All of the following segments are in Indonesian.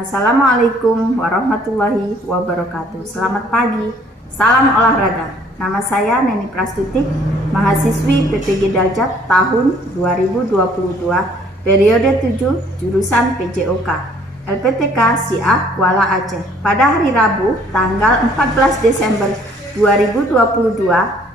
Assalamualaikum warahmatullahi wabarakatuh. Selamat pagi, salam olahraga. Nama saya Neni Prastuti, mahasiswi PPG Daljat tahun 2022, periode 7, jurusan PJOK, LPTK Siak Kuala Aceh. Pada hari Rabu, tanggal 14 Desember 2022,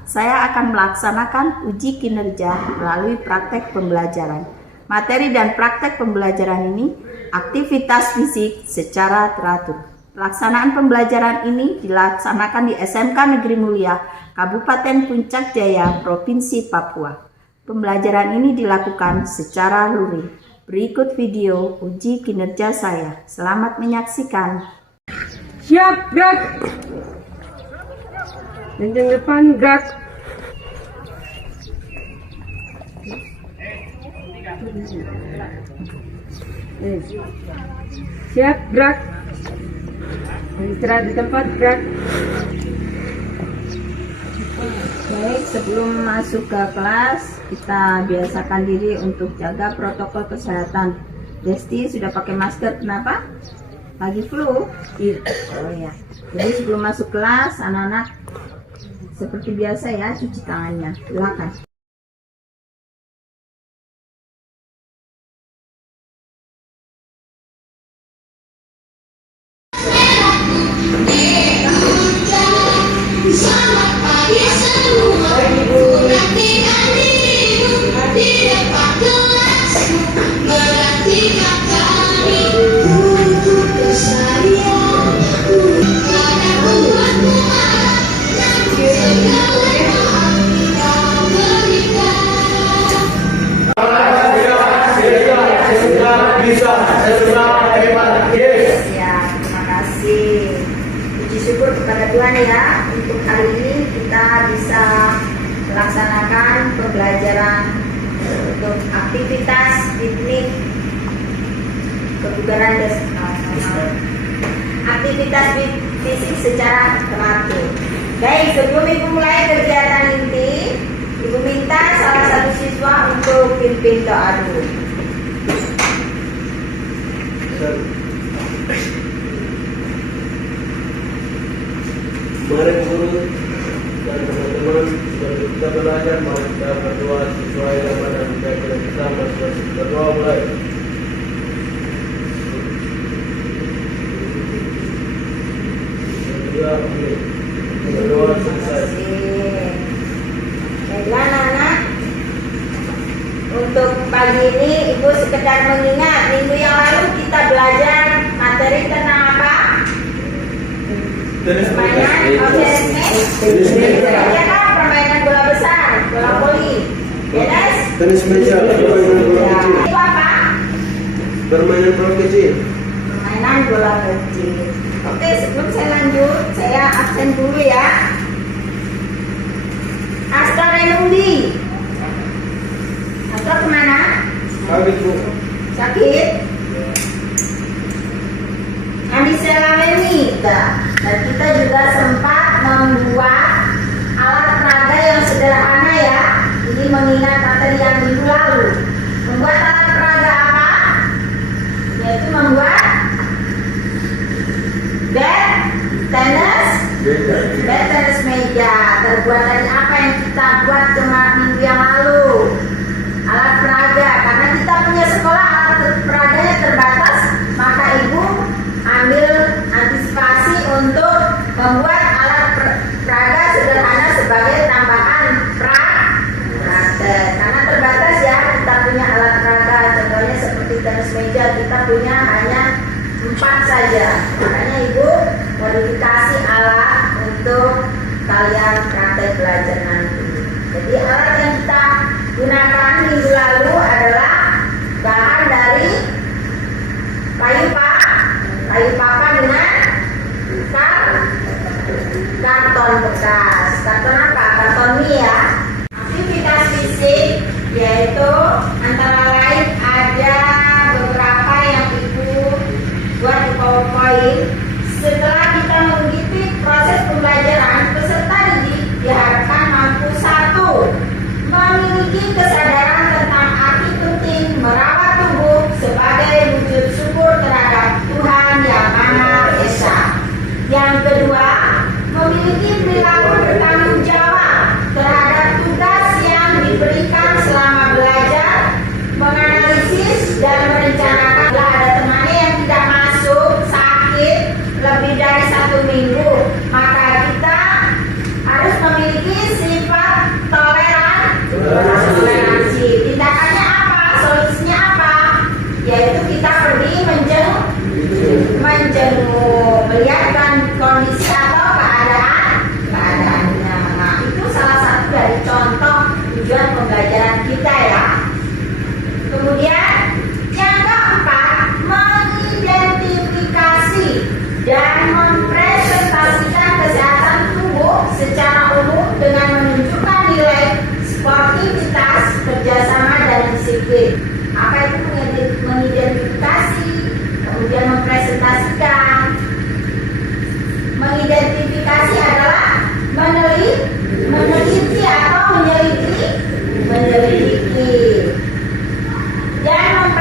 saya akan melaksanakan uji kinerja melalui praktek pembelajaran. Materi dan praktek pembelajaran ini aktivitas fisik secara teratur. Pelaksanaan pembelajaran ini dilaksanakan di SMK Negeri Mulia, Kabupaten Puncak Jaya, Provinsi Papua. Pembelajaran ini dilakukan secara luring. Berikut video uji kinerja saya. Selamat menyaksikan. Siap, gerak. Lenjang depan, gerak. Siap, gerak. Istirahat di tempat, gerak. Baik, sebelum masuk ke kelas, kita biasakan diri untuk jaga protokol kesehatan. Desti sudah pakai masker, kenapa? Lagi flu? Iya. Oh ya. Jadi sebelum masuk kelas, anak-anak seperti biasa ya, cuci tangannya. Silakan. Selamat pagi semua, perhatikan dirimu di depan kelasmu, perhatikan kami untuk bersayang pada Tuhanmu Allah, segala yang kau berikan. Ya, terima kasih. Puji syukur kepada Tuhan ya. Untuk hari ini kita bisa melaksanakan pembelajaran untuk aktivitas piknik kebugaran aktivitas fisik secara teratur. Baik, sebelum Ibu mulai kegiatan inti, Ibu minta salah satu siswa untuk pimpin doa dulu. Mari guru dan teman-teman, sebelum kita belajar, mari kita berdoa sesuai dengan yang kita masing-masing. Berdoa mulai. Berdoa selesai. Baiklah anak-anak, untuk pagi ini Ibu sekedar mengingat minggu yang lalu kita belajar materi tentang apa? Permainan ya kan, permainan bola besar, bola voli, beres? Tenis meja, permainan bola kecil. Itu apa? Permainan bola kecil. Permainan bola kecil. Oke, sebelum saya lanjut, saya absen dulu ya. Asta Renungdi. Asta kemana? Habis bu. Sakit? Andisela Memi. Dan kita juga sempat membuat alat peraga yang sederhana ya. Ini mengingat materi yang minggu lalu. Membuat alat peraga apa? Yaitu membuat bed tenis meja. Terbuat dari apa yang kita buat minggu yang lalu? Alat peraga. Karena kita punya sekolah alat peraganya terbatas, maka Ibu ambil antisipasi untuk membuat alat peraga sederhana sebagai tambahan praktek. Karena terbatas ya, kita punya alat peraga. Contohnya seperti tenis meja, kita punya hanya 4 saja. Makanya Ibu modifikasi alat untuk kalian praktek belajar nanti. Jadi alat yang kita gunakan minggu lalu adalah bahan dari kayu papan dengan karton bekas. Karton apa? Karton mie ya. Aktivitas fisik yaitu antara lain ada beberapa yang Ibu buat di PowerPoint. Setelah kita mengikuti proses pembelajaran, peserta didik diharapkan mampu 1. Memiliki kesadaran tentang arti penting merawat tubuh sebagai wujud syukur terhadap Tuhan presentasikan. Mengidentifikasi adalah meneliti atau menyelidiki. Dan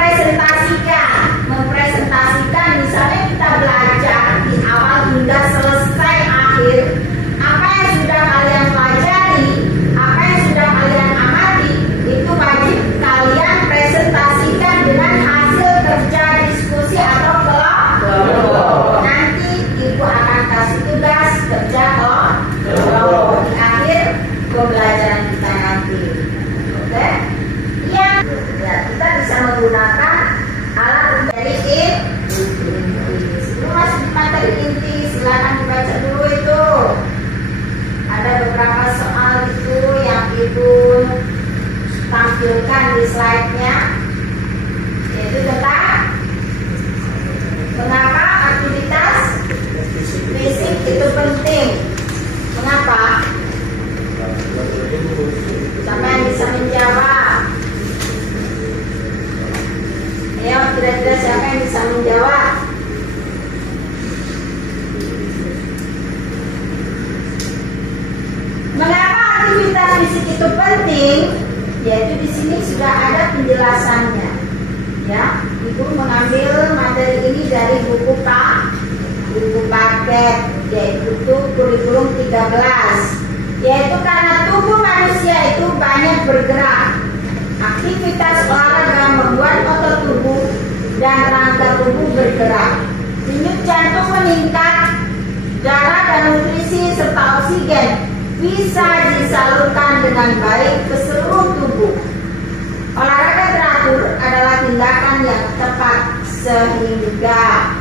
mempresentasikan misalnya kita belajar di awal hingga selesai akhir apa yang sudah kalian pelajari, apa yang sudah kalian amati, itu wajib kalian presentasikan dengan hasil kerja diskusi atau kelompok. Nanti ibu akan kasih tugas kerja kelompok di akhir pembelajaran kita nanti. Oke? Ya, kita bisa menggunakan alat dari sebelum masuk di materi inti, silakan dibaca dulu itu. Ada beberapa soal itu yang ibu tampilkan di slide-nya, yaitu tentang mengapa aktivitas fisik itu penting. Mengapa? Siapa yang bisa menjawab? Ayo, kira-kira siapa yang bisa menjawab? Mengapa aktivitas fisik itu penting? Yaitu di sini sudah ada penjelasannya. Ya, ibu mengambil materi ini dari buku paket, yaitu kurikulum 13. Yaitu karena tubuh manusia itu banyak bergerak. Aktivitas olahraga membuat otot tubuh dan rangka tubuh bergerak. Denyut jantung meningkat, darah dan nutrisi serta oksigen bisa disalurkan dengan baik ke seluruh tubuh. Olahraga teratur adalah tindakan yang tepat sehingga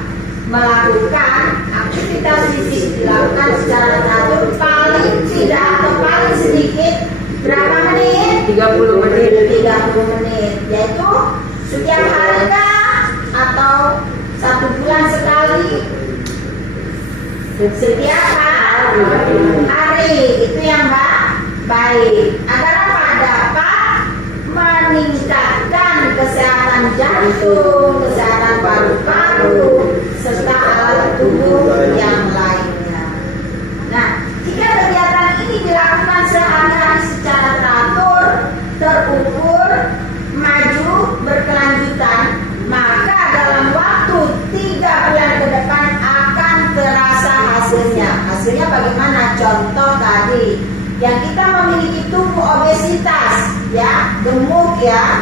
melakukan aktivitas fisik dilakukan secara teratur paling tidak atau paling sedikit berapa menit? 30 menit. 30 menit, yaitu setiap hari atau 1 bulan sekali? Setiap hari. Itu yang baik. Agar apa? Dapat meningkatkan kesehatan jantung, kesehatan paru-paru, serta alat tubuh yang lainnya. Nah, jika kegiatan ini dilakukan sehari-hari secara teratur, terukur, maju, berkelanjutan, maka dalam waktu 3 bulan ke depan akan terasa hasilnya. Hasilnya bagaimana? Contoh tadi, yang kita memiliki tubuh obesitas, ya, gemuk ya,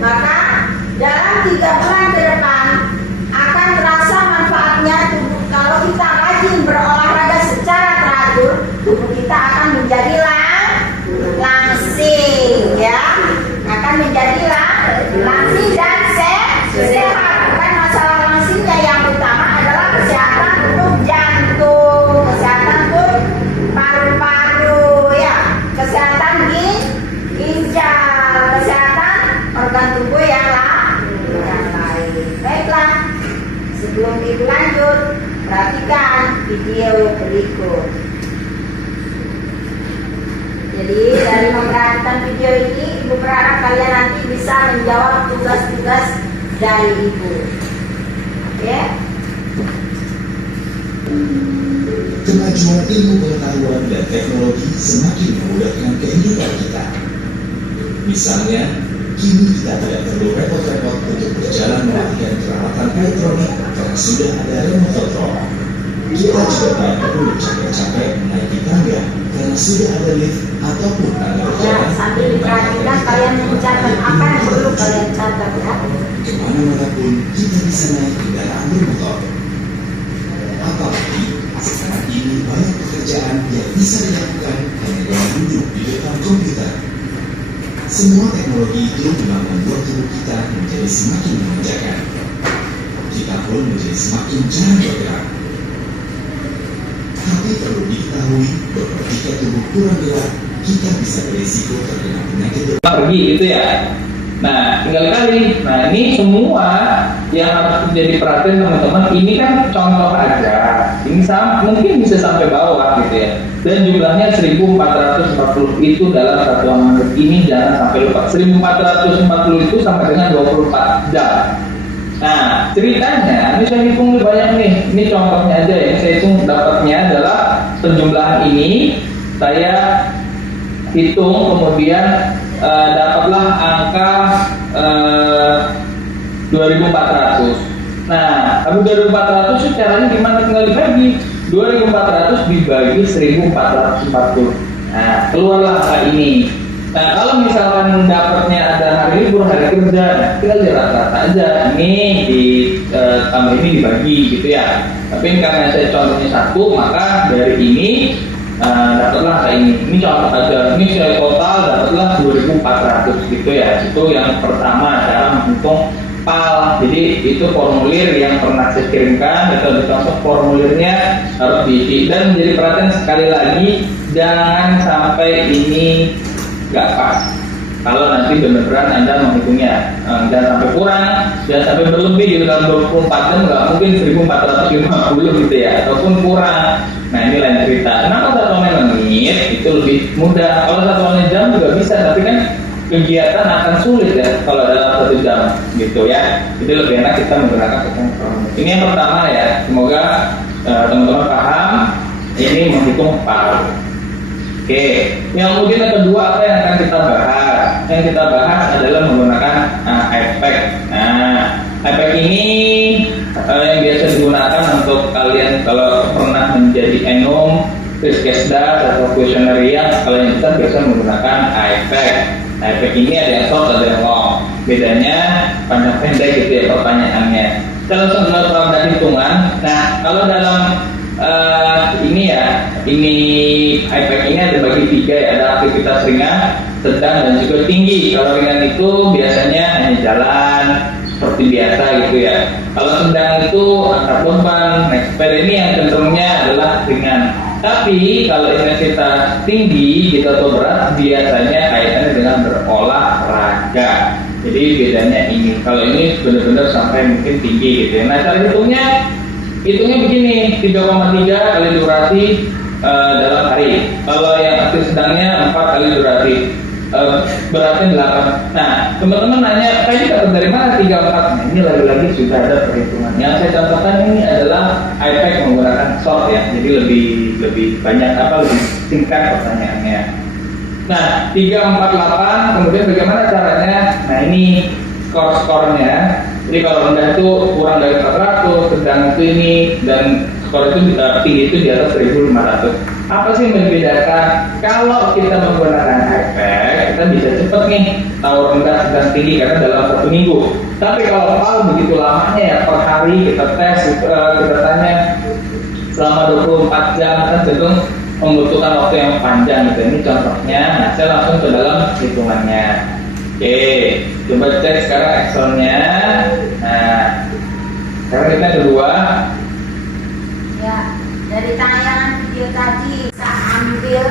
maka dalam 3 bulan ke depan akan terasa manfaatnya tubuh. Kalau kita rajin berolahraga secara teratur, tubuh kita akan menjadi langsing, ya, akan menjadi langsing dan sehat. Bukan masalah langsingnya, yang utama adalah kesehatan untuk jantung, kesehatan untuk paru-paru, ya, kesehatan ginjal, kesehatan organ tubuh yang lain. Baiklah, sebelum ibu lanjut, perhatikan video berikut. Jadi dari memperhatikan video ini, ibu berharap kalian nanti bisa menjawab tugas-tugas dari ibu. Oke? Kemajuan ilmu pengetahuan dan teknologi semakin memudahkan kehidupan kita. Misalnya, kini kita tidak perlu repot-repot untuk berjalan mematikan peralatan elektronik karena sudah ada remote control. Kita juga tidak perlu capek-capek menaiki tangga karena sudah ada lift ataupun tangga Ya, berjalan. sambil diperhatikan kalian mencatat apa yang perlu kalian catat, ya. Kemana-mana pun kita bisa naik kendaraan bermotor. Apalagi sekarang ini banyak pekerjaan yang bisa dilakukan hanya dengan duduk di depan komputer. Semua teknologi itu memang membuat tubuh kita menjadi semakin memanjakan. Kita pun menjadi semakin jarang bergerak. Tapi perlu diketahui bahwa jika tubuh kurang gerak, kita bisa berisiko terkena penyakit pergi gitu ya. Nah, tinggal kali. Nah, ini semua yang harus menjadi perhatian teman-teman. Ini kan contoh aja. Ini mungkin bisa sampai bawah gitu ya. Dan jumlahnya 1440 itu dalam satuan menit. Ini jangan sampai lupa. 1440 itu sampai dengan 24 jam. Nah, ceritanya, ini saya hitung nih banyak nih. Ini contohnya aja ya. Saya hitung dapatnya adalah penjumlahan ini. Saya hitung kemudian dapatlah angka 2400. Nah, tapi 2400 itu caranya gimana? Tinggal dibagi. 2400 dibagi 1440. Nah, keluarlah angka ini. Nah, kalau misalkan dapatnya ada hari libur, hari kerja, tinggal dirata-rata aja. Ini tambah ini dibagi gitu ya. Tapi karena saya contohnya satu, maka dari ini dapatlah angka ini. Ini contoh aja. Ini saya total dapatlah 2400 gitu ya. Itu yang pertama cara menghitung PAL. Jadi itu formulir yang pernah saya kirimkan, itu contoh formulirnya harus diisi. Dan menjadi perhatian sekali lagi, jangan sampai ini nggak pas. Kalau nanti benar-benar Anda menghitungnya, jangan sampai kurang, jangan sampai berlebih di dalam 24 jam, nggak mungkin 1450 gitu ya, ataupun kurang. Nah, ini lain cerita. Kenapa satuannya menit itu lebih mudah? Kalau satuannya jam juga bisa, tapi kan kegiatan akan sulit ya kalau dalam 1 jam gitu ya. Jadi lebih enak kita menggunakan satuan. Ini yang pertama ya. Semoga teman-teman paham. Ini menghitung PAL. Oke, yang kemudian yang kedua apa yang akan kita bahas? Yang kita bahas adalah menggunakan efek. Nah, efek ini yang biasa digunakan untuk kalian kalau pernah menjadi enom, Fiskesdas atau kuesioneria, kalian biasa menggunakan efek. Nah, efek ini ada yang short, ada yang long. Bedanya panjang pendek gitu ya pertanyaannya. Kita langsung dalam hitungan. Nah, kalau dalam ini ya, ini efek ini ada bagi 3 ya, ada aktivitas ringan, sedang dan juga tinggi. Kalau ringan itu biasanya hanya jalan seperti biasa gitu ya. Kalau sedang itu angkat beban, naik sepeda, ini yang cenderungnya adalah ringan. Tapi kalau intensitas tinggi gitu atau berat biasanya kaitannya dengan berolahraga. Jadi bedanya ini. Kalau ini benar-benar sampai mungkin tinggi gitu ya. Nah, cara hitungnya begini, 3,3 kali durasi dalam hari. Kalau yang aktif sedangnya 4 kali durasi, beratnya 8. Nah, teman-teman nanya, tadi dapat dari mana 3, 4? Nah, ini lagi-lagi sudah ada perhitungan. Yang saya contohkan ini adalah efek menggunakan short ya, jadi lebih banyak lebih singkat pertanyaannya. Nah, 3, 4, 8. Kemudian bagaimana caranya? Nah, ini skor-skornya. Jadi kalau rendah itu kurang dari 400, sedang itu ini, dan skor itu tinggi itu di atas 1500. Apa sih yang membedakan? Kalau kita menggunakan efek, kita bisa cepat nih tahu rendah, sedang, tinggi karena dalam 1 minggu. Tapi kalau PAL begitu lamanya ya, per hari kita tes, kita tanya selama 24 jam kan cenderung membutuhkan waktu yang panjang gitu. Ini contohnya. Nah, saya langsung ke dalam hitungannya. Oke, coba cek sekarang Excelnya. Nah, sekarang kita kedua. Ya, dari tayangan video tadi kita ambil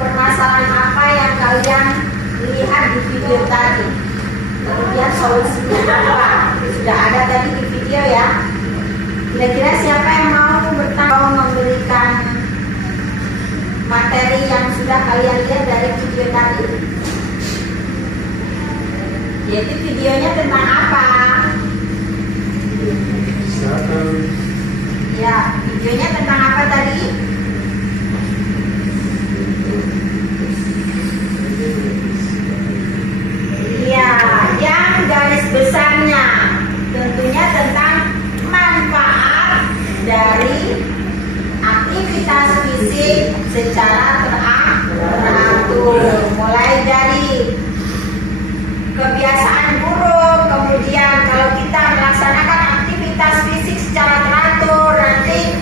permasalahan apa yang kalian lihat di video tadi. Kemudian solusinya apa? Sudah ada tadi di video ya. Kira-kira siapa yang mau memberikan materi yang sudah kalian lihat dari video tadi? Jadi videonya tentang apa? Ya, videonya tentang apa tadi? Iya, yang garis besarnya tentunya tentang manfaat dari aktivitas fisik secara teratur, mulai dari kebiasaan buruk, kemudian kalau kita melaksanakan aktivitas fisik secara teratur nanti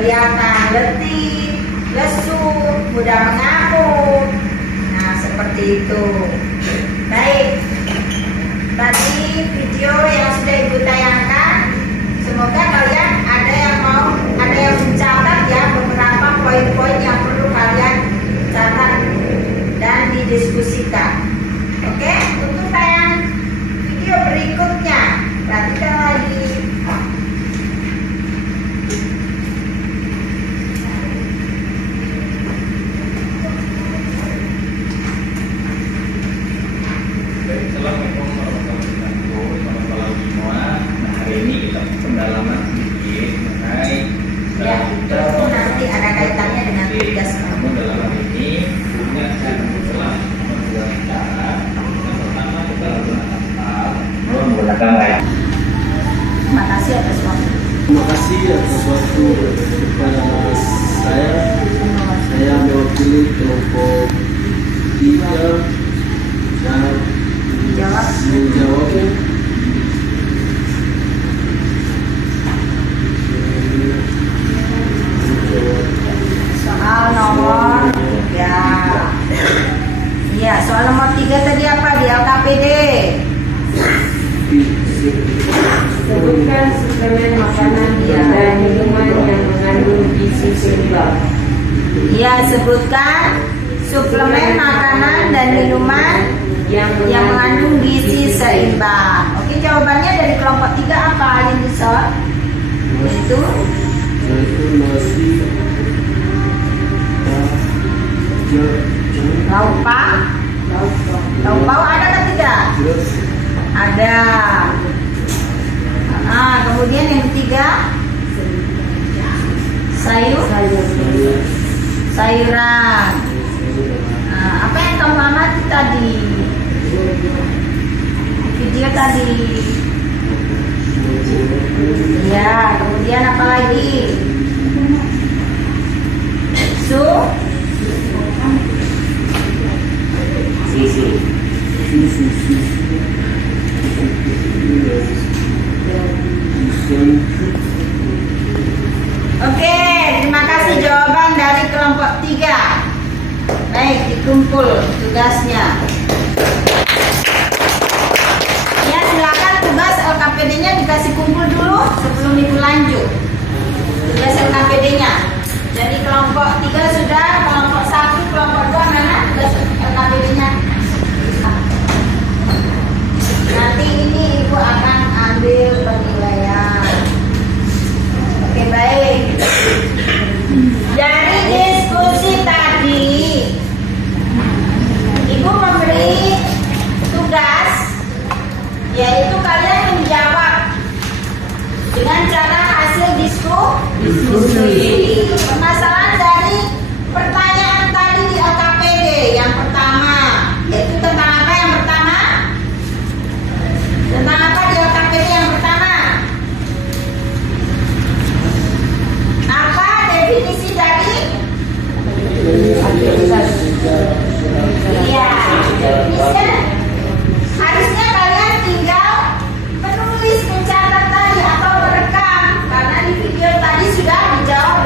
kelihatan letih, lesu, mudah mengamuk. Nah, seperti itu. Baik, tadi video yang sudah Ibu tayangkan, semoga kalian ada yang mencatat ya beberapa poin-poin yang perlu kalian catat dan didiskusikan. Oke, untuk tayang video berikutnya, perhatikan lagi. Assalamualaikum warahmatullahi wabarakatuh. Nah, hari ini kita pendalaman sedikit mengenai Ya, itu nanti ada kaitannya dengan tugas kamu. namun dalam hal ini punya saya telah membuat cara. Yang pertama kita menggunakan alat, menggunakan layar. Terima kasih atas waktu. Terima kasih atas waktu kepada saya. Saya mewakili kelompok 3 dan menjawabnya. Soal nomor 3. Iya, soal nomor 3 tadi apa di LKPD? Sebutkan suplemen makanan dan minuman yang mengandung gizi seimbang. Iya, sebutkan suplemen makanan dan minuman yang mengandung gizi seimbang. Oke, jawabannya dari kelompok 3 apa yang bisa? Itu Nasi, lauk pauk ada kan tidak? Ada. Nah, kemudian yang ketiga sayuran. Nah, apa yang kamu amati tadi? Video tadi. Ya, kemudian apa lagi? Oke, terima kasih jawaban dari kelompok 3. Baik, dikumpul tugasnya. Ya, silakan tugas LKPD-nya dikasih kumpul dulu sebelum Ibu lanjut. Tugas LKPD-nya. Jadi kelompok 3 sudah, kelompok 1, kelompok 2 mana tugas LKPD-nya? Nanti ini Ibu akan ambil penilaian. Oke, baik. Dari diskusi tadi, Ibu memberi tugas, yaitu kalian menjawab dengan cara hasil diskusi. Permasalahan dari pertanyaan tadi di LKPD yang pertama, yaitu tentang apa yang pertama? Tentang apa di LKPD yang pertama? Apa definisi dari? Iya, definisinya harusnya kalian tinggal menulis, mencatat tadi atau merekam, karena di video tadi sudah dijawab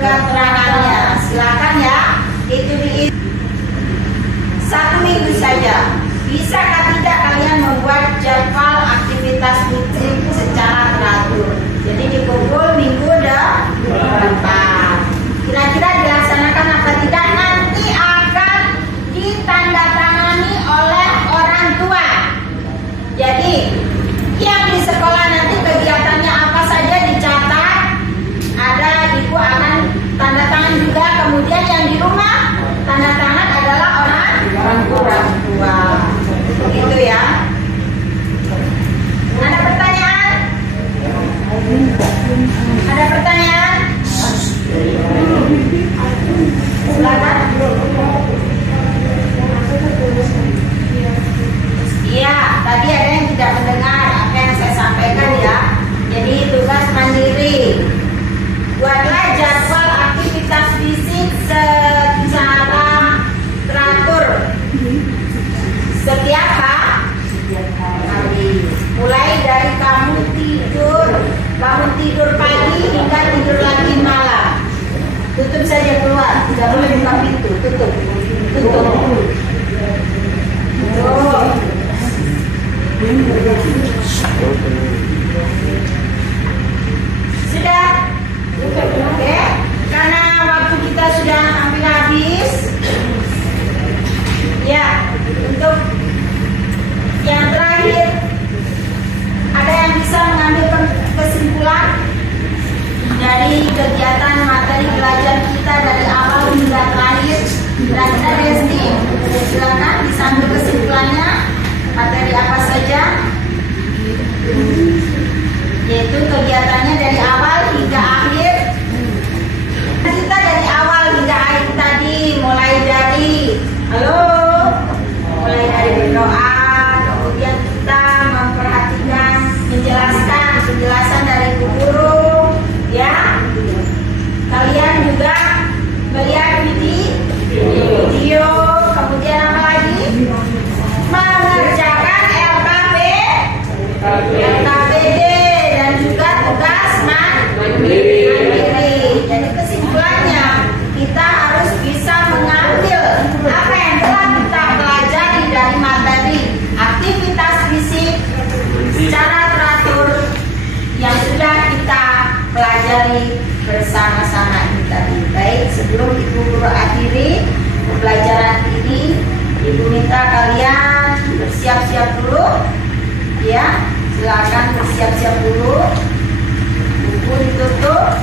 keterangannya. Silakan ya. Itu di 1 minggu saja. Bisakah tidak kalian membuat jadwal aktivitas rutin secara teratur? Jadi dikumpul minggu depan. Kira-kira dilaksanakan apa tidak? Nanti akan ditandatangani oleh orang tua. Jadi yang di sekolah nanti kegiatannya apa saja dicatat. Ada ibu akan tanda tangan juga. Kemudian yang di rumah tanda tangan adalah orang tua. Begitu ya. Ada pertanyaan? Ada pertanyaan? Silakan. Iya, tadi ada yang tidak mendengar apa yang saya sampaikan ya. Jadi tugas mandiri. Buatlah jadwal aktivitas fisik secara teratur setiap hari. Mulai dari kamu tidur pagi hingga tidur lagi malam. Tutup saja keluar, tidak boleh buka pintu. Tutup. Sudah? Oke. Karena waktu kita sudah hampir habis. Ya, untuk yang terakhir, ada yang bisa mengambil kesimpulan dari kegiatan materi belajar kita dari awal hingga terakhir. Kira-kira Desti, silakan disambil kesimpulannya. Materi apa saja? Yaitu kegiatannya dari awal hingga akhir. Kita dari awal hingga akhir tadi mulai dari mulai dari berdoa, kemudian kita memperhatikan penjelasan dari guru, ya. Kalian juga melihat video, kemudian apa lagi? Mengerjakan LKPD dan juga tugas mandiri. Jadi kesimpulannya kita harus bisa mengambil apa yang telah kita pelajari dari materi aktivitas fisik secara teratur yang sudah kita pelajari bersama-sama ini tadi. Baik, sebelum Ibu Guru akhiri pembelajaran ini, Ibu minta kalian bersiap-siap dulu, ya. Silakan bersiap-siap dulu. Buku ditutup.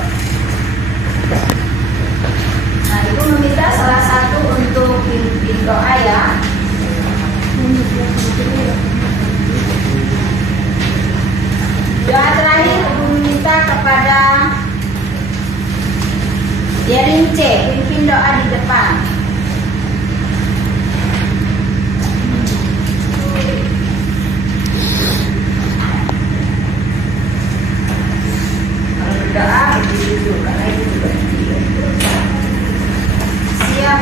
Nah, Ibu meminta salah satu untuk pimpin doa ya. Doa terakhir Ibu minta kepada Derince, pimpin doa di depan. Kalau berdoa berdiri dulu, karena itu juga siap.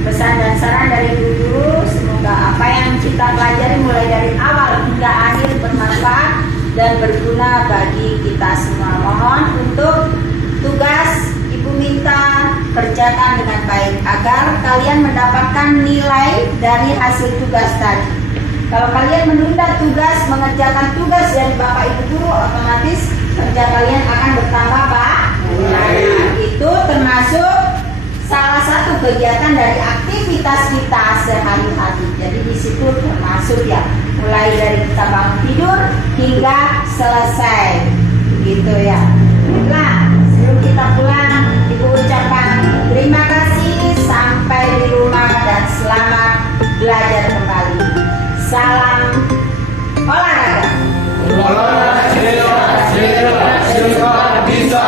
Pesan dan saran dari guru, semoga apa yang kita pelajari mulai dari awal hingga akhir bermanfaat dan berguna bagi kita semua. Mohon untuk tugas Ibu minta kerjakan dengan baik agar kalian mendapatkan nilai dari hasil tugas tadi. Kalau kalian menunda tugas, mengerjakan tugas dari Bapak Ibu Guru, otomatis kerja kalian akan bertambah banyak. Itu termasuk salah satu kegiatan dari aktivitas kita sehari-hari. Jadi di situ termasuk ya, mulai dari kita bangun tidur hingga selesai, gitu ya. Nah, sebelum kita pulang, Ibu ucapkan terima kasih, sampai di rumah dan selamat belajar kembali. Salam olahraga. Olahraga, bisa,